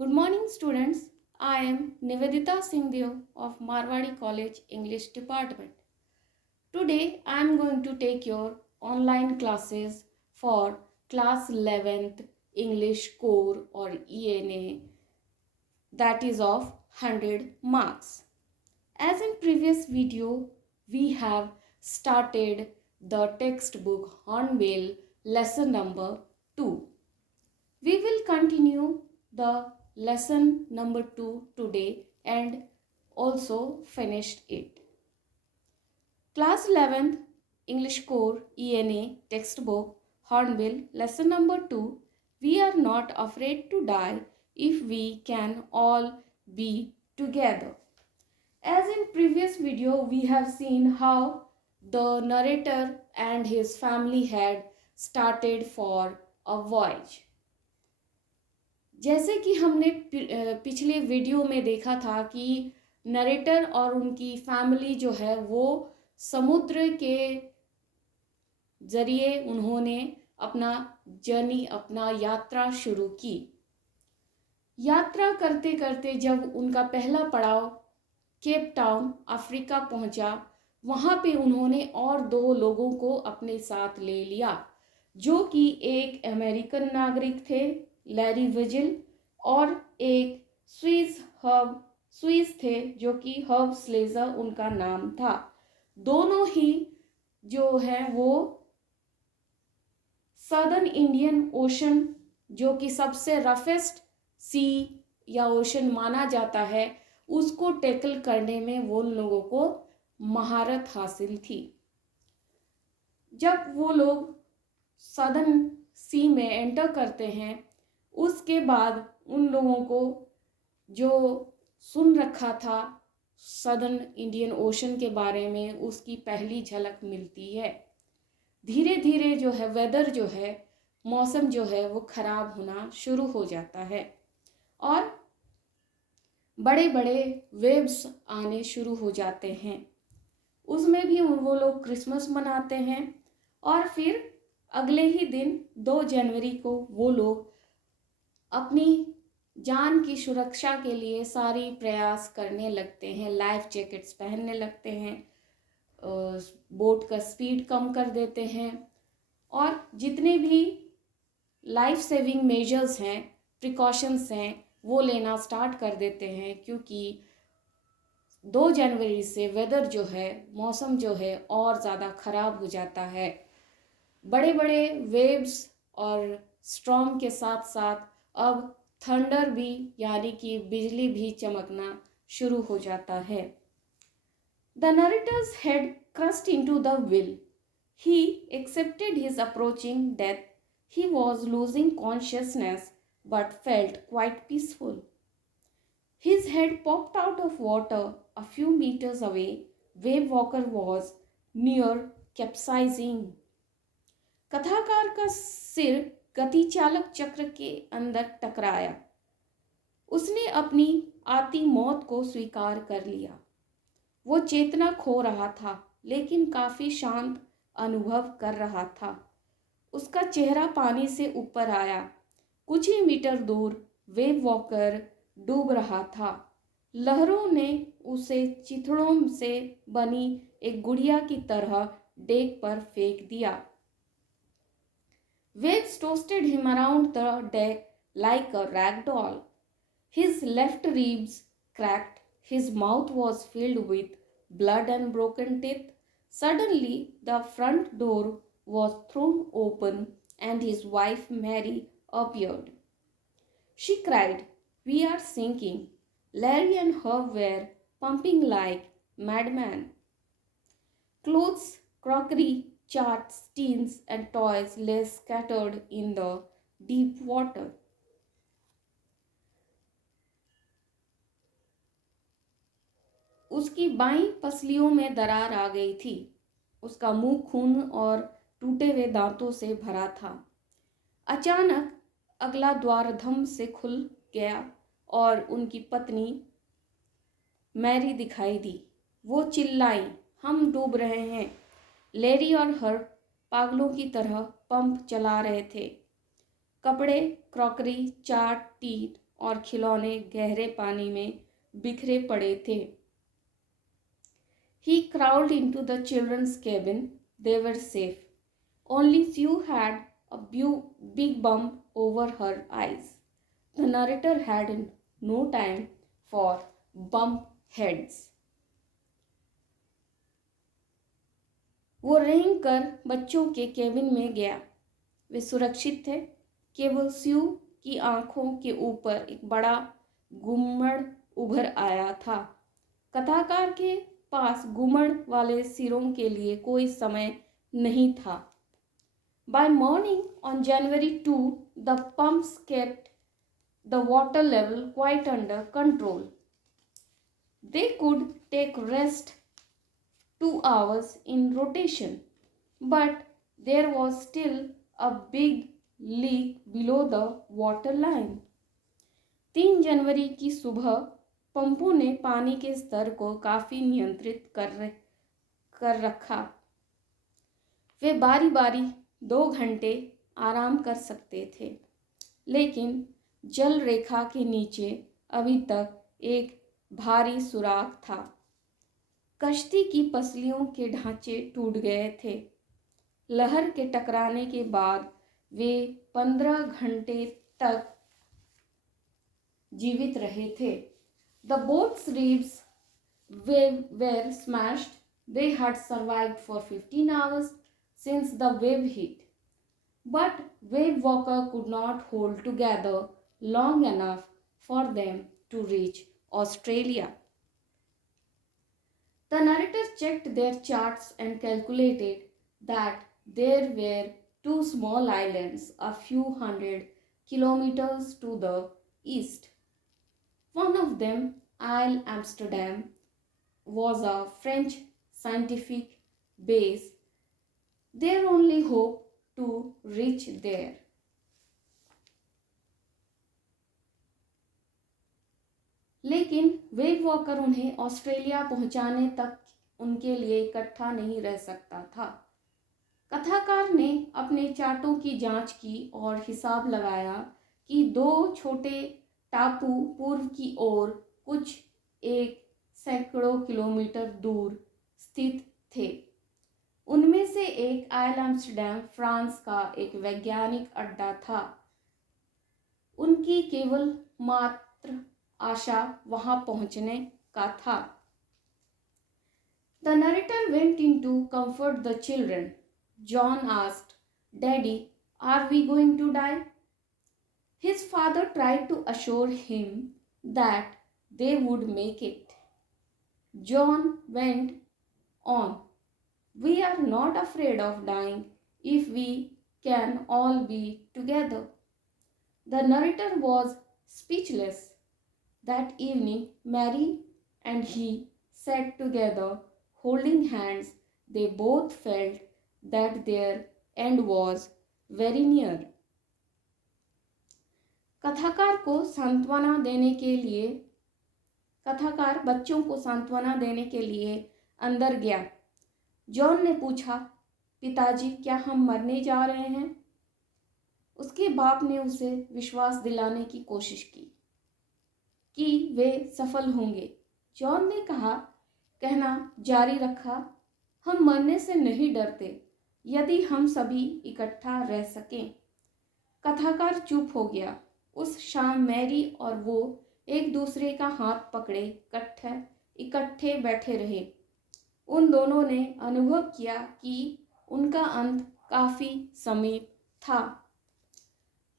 Good morning, students. I am Nivedita Singhdeo of Marwadi College English Department. Today, I am going to take your online classes for class 11th English Core or ENA, that is of 100 marks. As in previous video, we have started the textbook Hornbill lesson number 2. We will continue the lesson number 2 today and also finished it. Class 11th English Core ENA textbook Hornbill lesson number 2. We are not afraid to die if we can all be together. As in previous video, we have seen how the narrator and his family had started for a voyage. जैसे कि हमने पिछले video में देखा था कि narrator और उनकी फैमिली जो है वो समुद्र के ज़रिए उन्होंने अपना जर्नी अपना यात्रा शुरू की। यात्रा करते करते जब उनका पहला पड़ाव केप टाउन अफ्रीका पहुंचा, वहाँ पे उन्होंने और 2 लोगों को अपने साथ ले लिया, जो कि एक अमेरिकन नागरिक थे लैरी विजिल और एक स्विस थे जो कि हर्ब स्लेजर उनका नाम था। दोनों ही जो है वो सदर्न इंडियन ओशन, जो कि सबसे रफेस्ट सी या ओशन माना जाता है, उसको टैकल करने में वो लोगों को महारत हासिल थी। जब वो लोग सदर्न सी में एंटर करते हैं, उसके बाद उन लोगों को जो सुन रखा था सदर्न इंडियन ओशन के बारे में, उसकी पहली झलक मिलती है। धीरे धीरे जो है वेदर जो है मौसम जो है वो ख़राब होना शुरू हो जाता है और बड़े बड़े वेव्स आने शुरू हो जाते हैं। उसमें भी वो लोग क्रिसमस मनाते हैं और फिर अगले ही दिन 2 जनवरी को वो लोग अपनी जान की सुरक्षा के लिए सारी प्रयास करने लगते हैं, लाइफ जैकेट्स पहनने लगते हैं, बोट का स्पीड कम कर देते हैं और जितने भी लाइफ सेविंग मेजर्स हैं, प्रिकॉशंस हैं, वो लेना स्टार्ट कर देते हैं, क्योंकि 2 जनवरी से वेदर जो है मौसम जो है और ज़्यादा ख़राब हो जाता है। बड़े बड़े वेव्स और स्टॉर्म के साथ साथ अब थंडर भी यानी कि बिजली भी चमकना शुरू हो जाता है। The narrator's head crushed into the wheel. He accepted his approaching death. He was losing consciousness but felt quite peaceful. His head popped out of water a few meters away. Wave Walker was near capsizing. कथाकार का सिर गति चालक चक्र के अंदर टकराया। उसने अपनी आती मौत को स्वीकार कर लिया। वो चेतना खो रहा था लेकिन काफ़ी शांत अनुभव कर रहा था। उसका चेहरा पानी से ऊपर आया। कुछ ही मीटर दूर वेव वॉकर डूब रहा था। लहरों ने उसे चिथड़ों से बनी एक गुड़िया की तरह डेक पर फेंक दिया। Waves tossed him around the deck like a rag doll. His left ribs cracked. His mouth was filled with blood and broken teeth. Suddenly, the front door was thrown open and his wife Mary appeared. She cried, "We are sinking." Larry and Herb were pumping like madmen. Clothes, crockery, charts, tins, and toys lay scattered in the deep water. उसकी बाईं पसलियों में दरार आ गई थी। उसका मुंह खून और टूटे हुए दांतों से भरा था। अचानक अगला द्वार धम से खुल गया और उनकी पत्नी मैरी दिखाई दी। वो चिल्लाई, "हम डूब रहे हैं।" लेरी और हर्ब पागलों की तरह पंप चला रहे थे। कपड़े, क्रॉकरी, चाट, टीट और खिलौने गहरे पानी में बिखरे पड़े थे। He crawled into the children's cabin. They were safe. Only Sue had a big bump over her eyes. The narrator had no time for bump heads. वो रेंग कर बच्चों के केबिन में गया। वे सुरक्षित थे। केवल स्यू की आंखों के ऊपर एक बड़ा गुम्मड़ उभर आया था। कथाकार के पास गुम्मड़ वाले सिरों के लिए कोई समय नहीं था। By morning on January 2, the pumps kept the water level quite under control. They could take rest 2 hours in rotation, but there was still a big leak below the water line. 3 जनवरी की सुबह पंपों ने पानी के स्तर को काफी नियंत्रित कर रखा। वे बारी बारी 2 घंटे आराम कर सकते थे, लेकिन जल रेखा के नीचे अभी तक एक भारी सुराख था। कश्ती की पसलियों के ढांचे टूट गए थे। लहर के टकराने के बाद वे 15 घंटे तक जीवित रहे थे। The boat's ribs were smashed. They had survived for 15 hours since the wave hit. But Wave Walker could not hold together long enough for them to reach Australia. The narrator checked their charts and calculated that there were 2 small islands a few hundred kilometers to the east. One of them, Isle Amsterdam, was a French scientific base. Their only hope to reach there. लेकिन wave walker उन्हें Australia पहुंचाने तक उनके लिए इकट्ठा नहीं रह सकता था। कथाकार ने अपने चार्टों की जांच की और हिसाब लगाया कि 2 छोटे टापू पूर्व की ओर कुछ 1 सैकड़ों किलोमीटर दूर स्थित थे। उनमें से एक आइल एम्स्टर्डम फ्रांस का एक वैज्ञानिक अड्डा था। उनकी केवल मात्र आशा वहां पहुंचने का था। The narrator went in to comfort the children. John asked, "Daddy, are we going to die?" His father tried to assure him that they would make it. John went on, "We are not afraid of dying if we can all be together." The narrator was speechless. That evening, Mary and he sat together, holding hands. They both felt that their end was very near. कथाकार बच्चों को सांत्वना देने के लिए अंदर गया। John ने पूछा, "पिताजी, क्या हम मरने जा रहे हैं?" उसके बाप ने उसे विश्वास दिलाने की कोशिश की कि वे सफल होंगे। जॉन ने कहना जारी रखा, "हम मरने से नहीं डरते यदि हम सभी इकट्ठा रह सकें।" कथाकार चुप हो गया। उस शाम मैरी और वो एक दूसरे का हाथ पकड़े इकट्ठे बैठे रहे। उन दोनों ने अनुभव किया कि उनका अंत काफी समीप था।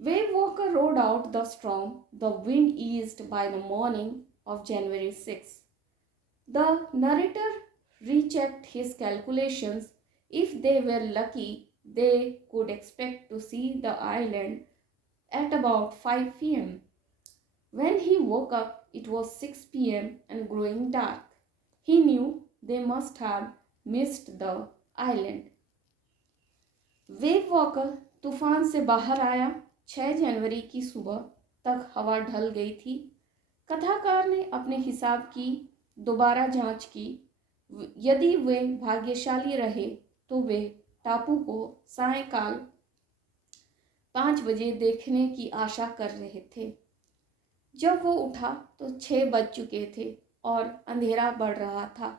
Wave Walker rode out the storm. The wind eased by the morning of January 6. The narrator rechecked his calculations. If they were lucky, they could expect to see the island at about 5 p.m. When he woke up, it was 6 p.m. and growing dark. He knew they must have missed the island. Wave walker तूफान से बाहर आया। 6 जनवरी की सुबह तक हवा ढल गई थी। कथाकार ने अपने हिसाब की दोबारा जांच की। यदि वे भाग्यशाली रहे तो वे टापू को सायंकाल 5 बजे देखने की आशा कर रहे थे। जब वो उठा तो 6 बज चुके थे और अंधेरा बढ़ रहा था।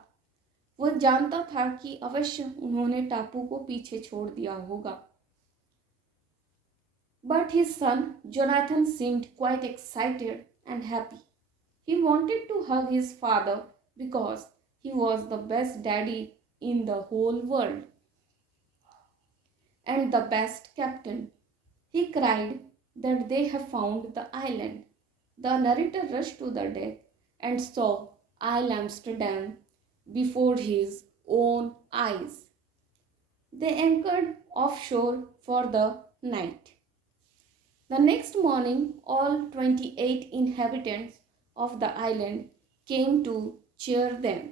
वह जानता था कि अवश्य उन्होंने टापू को पीछे छोड़ दिया होगा। But his son, Jonathan, seemed quite excited and happy. He wanted to hug his father because he was the best daddy in the whole world and the best captain. He cried that they have found the island. The narrator rushed to the deck and saw Isle Amsterdam before his own eyes. They anchored offshore for the night. The next morning, all 28 inhabitants of the island came to cheer them.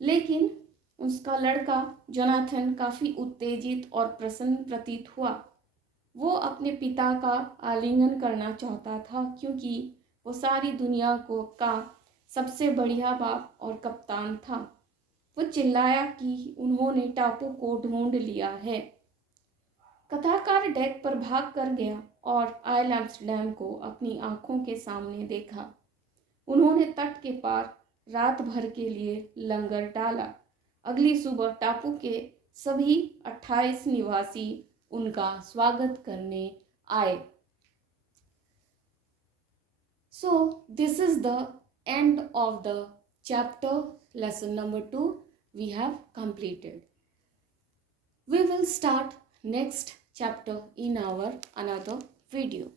लेकिन उसका लड़का Jonathan काफ़ी उत्तेजित और प्रसन्न प्रतीत हुआ। वो अपने पिता का आलिंगन करना चाहता था क्योंकि वो सारी दुनिया का सबसे बढ़िया बाप और कप्तान था। वो चिल्लाया कि उन्होंने टापू को ढूंढ लिया है। कथाकार डेक पर भाग कर गया और आइल एम्स्टर्डम को अपनी आंखों के सामने देखा। उन्होंने तट के पार रात भर के लिए लंगर डाला। अगली सुबह टापू के सभी 28 निवासी उनका स्वागत करने आए। So this is the end of the chapter. Lesson number 2 we have completed. We will start next chapter in our another video.